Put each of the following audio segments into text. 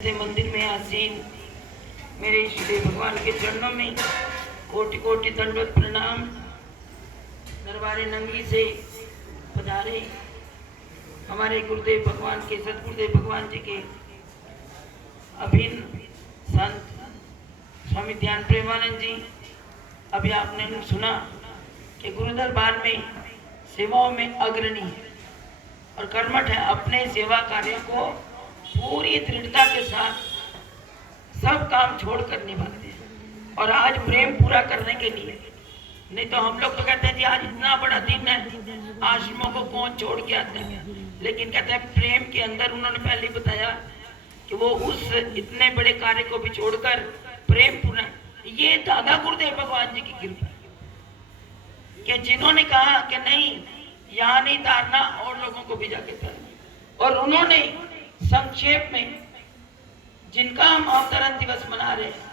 से मंदिर में आसीन मेरे श्री भगवान के चरणों में कोटि कोटि दंडवत प्रणाम। दरबारे नंगी से पधारे हमारे गुरुदेव भगवान के सदगुरुदेव भगवान जी के अभिन्न संत स्वामी ध्यान प्रेमानंद जी। अभी आपने सुना कि गुरु दरबार में सेवाओं में अग्रणी है और कर्मठ है, अपने सेवा कार्य को पूरी दृढ़ता के साथ सब काम छोड़कर निभाते हैं। और आज प्रेम पूरा करने के लिए, नहीं तो हम लोग तो कहते हैं जी आज इतना बड़ा दिन है, आश्रमों को कौन छोड़ के आता है, लेकिन कहते हैं प्रेम के अंदर उन्होंने पहले बताया कि वो उस इतने बड़े कार्य को भी छोड़कर प्रेम पूरा। ये दादा गुरुदेव भगवान जी की कृपा कि जिन्होंने कहा कि नहीं यहाँ नहीं तारना और लोगों को भी जाके तारना, और उन्होंने संक्षेप में जिनका हम अवतरण दिवस मना रहे हैं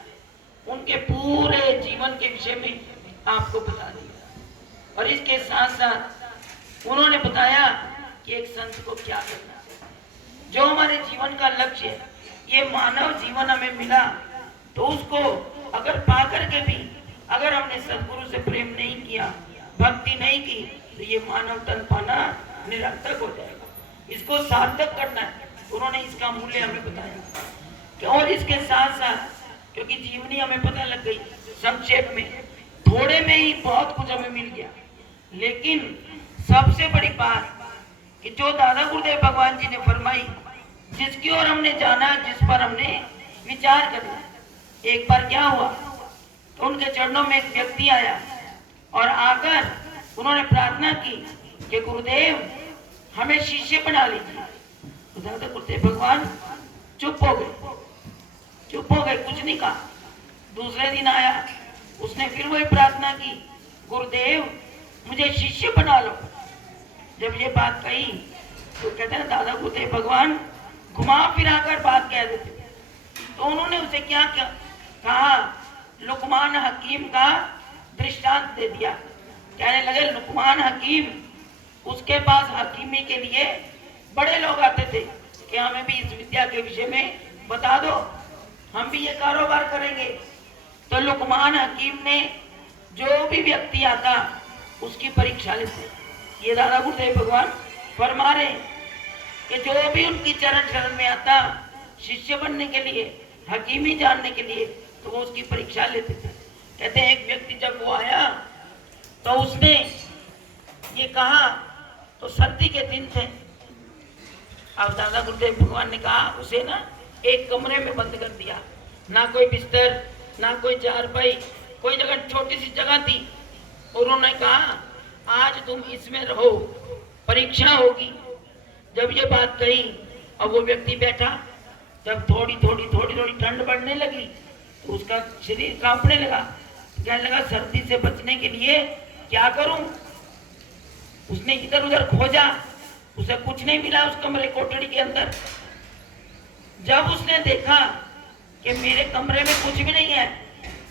उनके पूरे जीवन के विषय में आपको बता दिया। और इसके साथ साथ उन्होंने बताया कि एक संत को क्या करना है। जो हमारे जीवन का लक्ष्य है, ये मानव जीवन हमें मिला तो उसको अगर पा करके भी अगर हमने सदगुरु से प्रेम नहीं किया, भक्ति नहीं की, तो ये मानव तन पाना निरर्थक हो जाएगा। इसको सार्थक करना है, उन्होंने इसका मूल्य हमें बताया। और इसके साथ साथ क्योंकि जीवनी हमें पता लग गई, संक्षेप में थोड़े में ही बहुत कुछ हमें मिल गया, लेकिन सबसे बड़ी बात कि जो दादा गुरुदेव भगवान जी ने फरमाई, जिसकी ओर हमने जाना, जिस पर हमने विचार करना। एक बार क्या हुआ तो उनके चरणों में एक व्यक्ति आया और आकर उन्होंने प्रार्थना की कि गुरुदेव हमें शिष्य बना लीजिए। तो दादा गुरुदेव भगवान चुप हो गए, कुछ नहीं कहा। दूसरे दिन आया, उसने फिर वही प्रार्थना की, गुरुदेव मुझे शिष्य बना लो। जब ये बात कही तो कहते हैं दादा गुरुदेव भगवान घुमा फिरा कर बात कह देते। तो उन्होंने उसे क्या कहा, लुकमान हकीम का दृष्टांत दे दिया। कहने लगे लुकमान हकीम, उसके पास हकीमी के लिए बड़े लोग आते थे कि हमें भी इस विद्या के विषय में बता दो, हम भी ये कारोबार करेंगे। तो लुकमान हकीम ने जो भी व्यक्ति आता उसकी परीक्षा लेते। ये दादा गुरुदेव भगवान फरमा रहे कि जो भी उनकी चरण शरण में आता शिष्य बनने के लिए, हकीमी जानने के लिए, तो वो उसकी परीक्षा लेते थे। कहते हैं एक व्यक्ति जब वो आया तो उसने ये कहा, तो सर्दी के दिन थे। अब दादा गुरुदेव भगवान ने कहा उसे ना एक कमरे में बंद कर दिया, ना कोई बिस्तर, ना कोई चारपाई, कोई जगह छोटी सी जगह थी। और उन्होंने कहा आज तुम इसमें रहो, परीक्षा होगी। जब ये बात कही और वो व्यक्ति बैठा, जब थोड़ी थोड़ी ठंड बढ़ने लगी तो उसका शरीर कांपने लगा। कहने लगा सर्दी से बचने के लिए क्या करूं। उसने इधर उधर खोजा, उसे कुछ नहीं मिला उस कमरे कोठरी के अंदर। जब उसने देखा कि मेरे कमरे में कुछ भी नहीं है,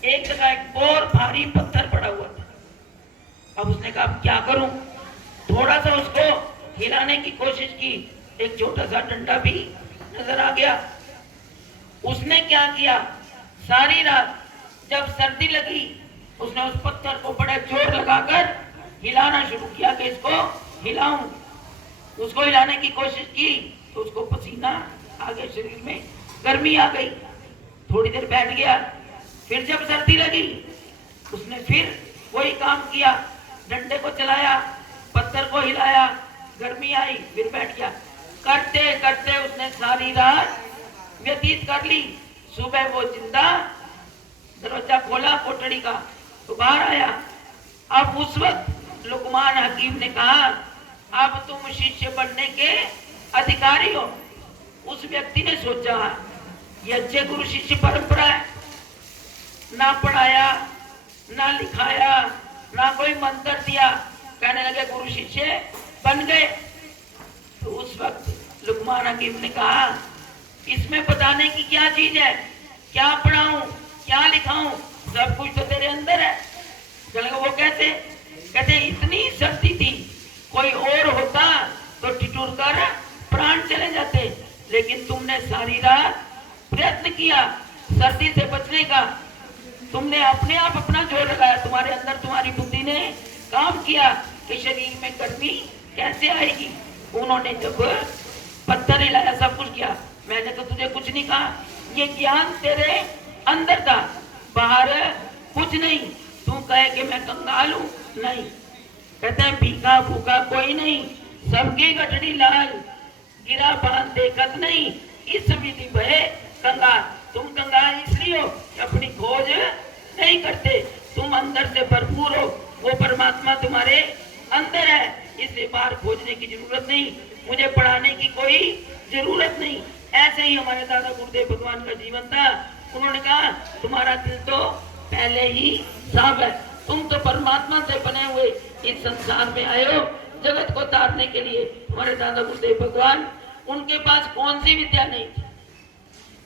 एक जगह एक और भारी पत्थर पड़ा हुआ था। अब उसने कहा क्या करूं। थोड़ा सा उसको हिलाने की कोशिश की, एक छोटा सा डंडा भी नजर आ गया। उसने क्या किया, सारी रात जब सर्दी लगी उसने उस पत्थर को बड़े जोर लगाकर हिलाना शुरू किया कि इसको हिलाऊं। उसको हिलाने की कोशिश की तो उसको पसीना आ गया, शरीर में गर्मी आ गई। थोड़ी देर बैठ गया, फिर जब सर्दी लगी उसने फिर वही काम किया, डंडे को चलाया, पत्थर को हिलाया, गर्मी आई, फिर बैठ गया। करते करते उसने सारी रात व्यतीत कर ली। सुबह वो जिंदा दरवाजा खोला कोठड़ी का तो बाहर आया। अब उस वक्त लुकमान हकीम ने कहा अब तुम शिष्य बनने के अधिकारी हो। उस व्यक्ति ने सोचा ये अच्छे गुरु शिष्य परंपरा है, ना पढ़ाया ना लिखाया ना कोई मंत्र दिया, कहने लगे गुरु शिष्य बन गए। तो उस वक्त लुकमान हकीम ने कहा इसमें बताने की क्या चीज है, क्या पढ़ाऊं क्या लिखाऊं, सब कुछ तो तेरे अंदर है। कहने लगा वो कैसे। कहते इतनी सर्दी थी, कोई और होता तो ठिठुर कर प्राण चले जाते, लेकिन तुमने सारी रात प्रयत्न किया सर्दी से बचने का, तुमने अपने आप अपना जोर लगाया, तुम्हारे अंदर तुम्हारी बुद्धि ने काम किया कि शरीर में गर्मी कैसे आएगी। उन्होंने जब पत्थर हिलाया, सब कुछ किया, मैंने तो तुझे कुछ नहीं कहा, ये ज्ञान तेरे अंदर था, बाहर कुछ नहीं। तू कहे कि मैं कंगाल हूं, नहीं। कहते हैं भीखा भूखा कोई नहीं, सबकी गठड़ी लाल, गिरा बांध देखत नहीं, इस विधि भय कंगाल। तुम कंगाल इसलिए हो कि अपनी खोज नहीं करते, तुम अंदर से भरपूर हो, वो परमात्मा तुम्हारे अंदर है, इसलिए बाहर खोजने की जरूरत नहीं, मुझे पढ़ाने की कोई जरूरत नहीं। ऐसे ही हमारे दादा गुरुदेव भगवान का जीवन था। उन्होंने कहा तुम्हारा दिल तो पहले ही साफ है, तुम तो परमात्मा से बने हुए इस संसार में आए हो जगत को तारने के लिए। हमारे दादा गुरुदेव भगवान, उनके पास कौन सी विद्या नहीं थी,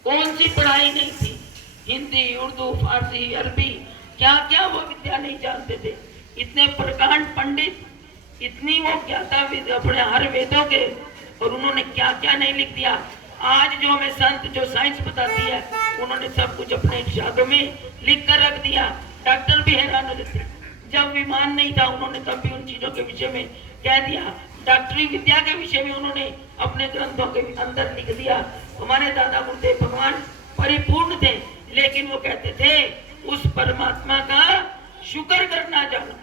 कौन सी पढ़ाई नहीं थी, हिंदी उर्दू फारसी अरबी क्या क्या वो विद्या नहीं जानते थे। इतने प्रकांड पंडित, इतनी वो ज्ञाता अपने हर वेदों के, और उन्होंने क्या क्या नहीं लिख दिया। आज जो हमें संत जो साइंस बताती है, उन्होंने सब कुछ अपने इर्शादों में लिख कर रख दिया। डॉक्टर भी हैरान हो जाते, जब विमान नहीं था उन्होंने तब भी उन चीजों के विषय में कह दिया, डॉक्टरी विद्या के विषय में उन्होंने अपने ग्रंथों के अंदर लिख दिया। हमारे दादा गुरुदेव भगवान परिपूर्ण थे, लेकिन वो कहते थे उस परमात्मा का शुक्र करना जानो।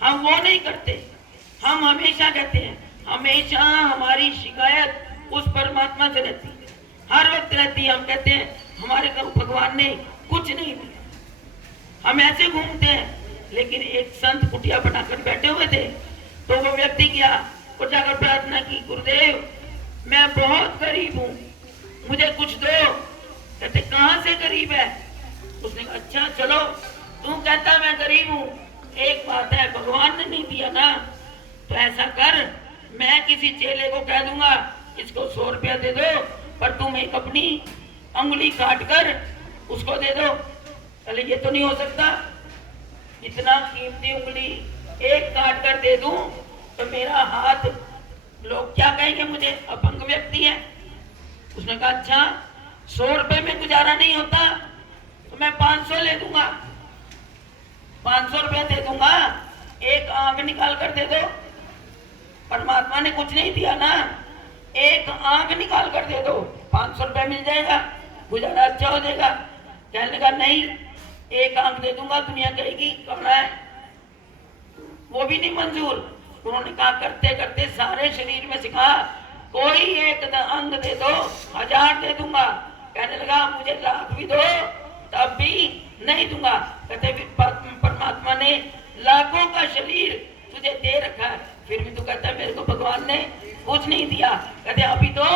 हम वो नहीं करते, हम हमेशा कहते हैं, हमेशा हमारी शिकायत उस परमात्मा से रहती है, हर वक्त रहती है। हम कहते हैं हमारे भगवान ने कुछ नहीं दिया, हम ऐसे घूमते हैं। लेकिन एक संत कुटिया बनाकर बैठे हुए थे, तो वो व्यक्ति गया और जाकर प्रार्थना की, गुरुदेव मैं बहुत गरीब हूँ, मुझे कुछ दो। कहते कहाँ से गरीब है? उसने कहा अच्छा चलो, तू कहता मैं गरीब हूँ, एक बात है भगवान ने नहीं दिया ना, तो ऐसा कर मैं किसी चेले को कह दूंगा इसको 100 रुपया दे दो, पर तुम एक अपनी अंगुली काट कर उसको दे दो। चले ये तो नहीं हो सकता, इतना कीमती उंगली एक काट कर दे दूं तो मेरा हाथ, लोग क्या कहेंगे मुझे, अपंग व्यक्ति है। उसने कहा अच्छा 100 रुपए में गुजारा नहीं होता तो मैं 500 ले दूंगा, 500 रुपया दे दूंगा, एक आंख निकाल कर दे दो। परमात्मा ने कुछ नहीं दिया ना, एक आंख निकाल कर दे दो, 500 रुपया मिल जाएगा, गुजारा अच्छा हो जाएगा। कहने लगा नहीं, एक आंख दे दूंगा, दुनिया कहेगी कौन है, वो भी नहीं मंजूर। उन्होंने कहा करते करते सारे शरीर में सिखा, कोई एक अंग दे दो 1000 दे दूंगा। कहने लगा मुझे लाख भी दो तब भी नहीं दूंगा। कहते परमात्मा ने लाखों का शरीर तुझे दे रखा है, फिर भी तू कहता है मेरे को भगवान ने कुछ नहीं दिया। कहते अभी तो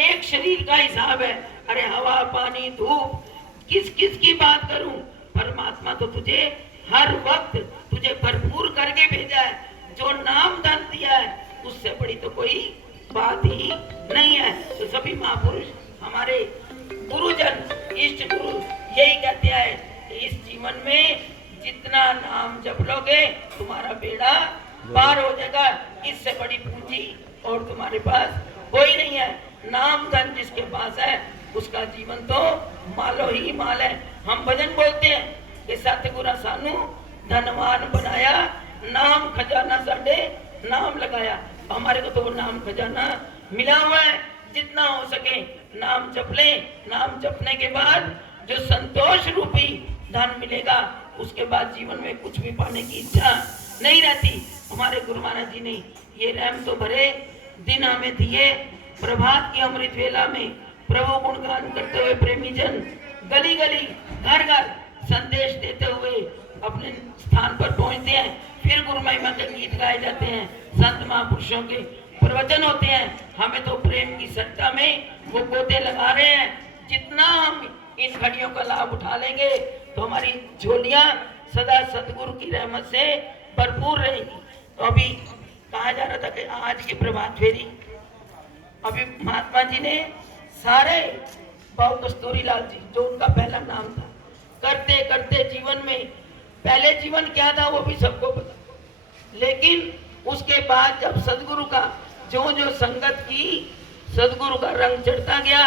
एक शरीर का हिसाब है, अरे हवा पानी धूप किस किस की बात करूं, परमात्मा तो तुझे हर वक्त तुझे भरपूर करके भेजा है, जो नाम दान दिया है उससे बड़ी तो कोई बात ही नहीं है। तो सभी महापुरुष हमारे गुरुजन इष्ट गुरु यही कहते हैं कि इस जीवन में जितना नाम जप लोगे तुम्हारा बेड़ा पार हो जाएगा, इससे बड़ी पूंजी और तुम्हारे पास कोई नहीं है। नाम धन जिसके पास है उसका जीवन तो मालो ही माल है। हम भजन बोलते हैं कि सतगुरु सानू धनवान बनाया, नाम खजाना साडे नाम लगाया। हमारे को तो वो नाम खजाना मिला हुआ है, जितना हो सके नाम जप ले। नाम जपने के बाद जो संतोष रूपी धन मिलेगा, उसके बाद जीवन में कुछ भी पाने की इच्छा नहीं रहती। हमारे गुरु महाराज जी ने ये रहम तो भरे दिन हमें दिए। प्रभात की अमृत वेला में प्रभु गुणगान करते हुए प्रेमी जन गली गली घर घर संदेश देते हुए अपने स्थान पर पहुंचते हैं। फिर गुरु महिमा के गीत गाए जाते हैं, संत महापुरुषों के प्रवचन होते हैं। हमें तो प्रेम की सत्ता में वो गोते लगा रहे हैं। जितना हम इन घड़ियों का लाभ उठा लेंगे तो हमारी झोलियां सदा सतगुरु की रहमत से भरपूर रहेगी। तो अभी कहा जा रहा था कि आज की प्रभात फेरी, अभी महात्मा जी ने सारे बाबू कस्तूरी लाल जी जो उनका पहला नाम था, करते करते जीवन में, पहले जीवन क्या था वो भी सबको पता, लेकिन उसके बाद जब सदगुरु का जो जो संगत की, सदगुरु का रंग चढ़ता गया,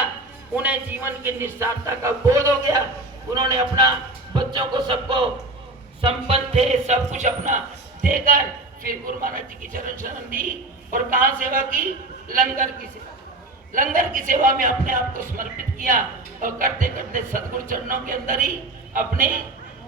उन्हें जीवन की निस्सारता का बोध हो गया। उन्होंने अपना बच्चों को सबको संपन्न थे, सब कुछ अपना देकर फिर गुरु महाराज जी की चरण शरण दी और कहाँ सेवा की? लंगर की सेवा। लंगर की सेवा में अपने आप को समर्पित किया और करते करते सदगुरु चरणों के अंदर ही अपने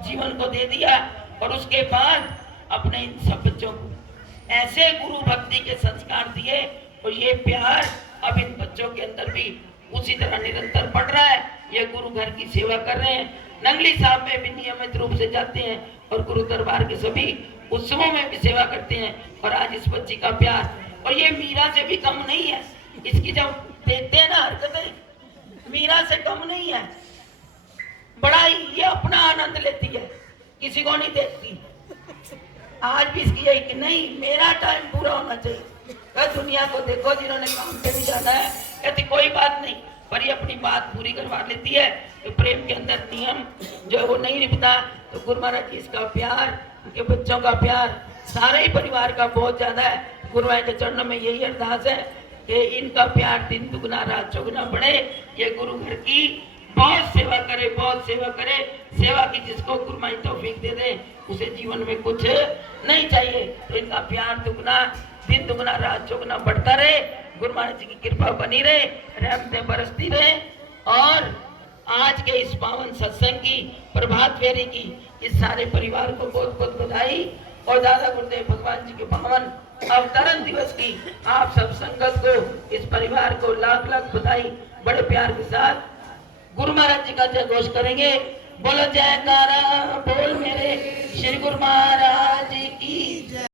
जीवन को दे दिया। और उसके बाद अपने इन सब बच्चों को ऐसे गुरु भक्ति के संस्कार दिए और ये प्यार अब इन बच्चों के अंदर भी उसी तरह निरंतर बढ़ रहा है। ये गुरु घर की सेवा कर रहे हैं, नंगली साहब में भी नियमित रूप से जाते हैं और गुरु दरबार के सभी उत्सवों में भी सेवा करते हैं। और आज इस बच्ची का प्यार, और ये मीरा से भी कम नहीं है। इसकी जब देखते हैं ना हरकतें, मीरा से कम नहीं है। बड़ा ही ये अपना आनंद लेती है, किसी को नहीं देखती। आज भी इसकी यही कि नहीं, मेरा टाइम पूरा होना चाहिए। दुनिया को देखो जिन्होंने काम पे भी जाना है, कहती कोई बात नहीं, पर ये अपनी बात पूरी करवा लेती है। तो प्रेम के अंदर नियम जो है वो नहीं निभता। तो गुरु महाराज जी इसका प्यार, उनके बच्चों का प्यार, सारे ही परिवार का बहुत ज्यादा है। गुरु महाराज के चरणों में यही अरदास है कि इनका प्यार दिन दुगना रात चौगुना बढ़े। ये गुरु घर की बहुत सेवा करे, बहुत सेवा करे। सेवा की जिसको गुरु महाराज तौफीक दे दे, उसे जीवन में कुछ नहीं चाहिए। तो इनका प्यार दुगना दिन दुगना रात चौगुना बढ़ता रहे। गुरु महाराज जी की कृपा बनी रहे, रहमतें बरसती रहे। और आज के इस पावन सत्संग की, प्रभात फेरी की, इस सारे परिवार को बहुत बहुत बधाई। और दादा गुरुदेव भगवान जी के पावन अवतरण दिवस की आप सब संगत को, इस परिवार को लाख लाख बधाई। बड़े प्यार के साथ गुरु महाराज जी का जय घोष करेंगे। बोलो जयकारा बोल मेरे श्री गुरु महाराज की।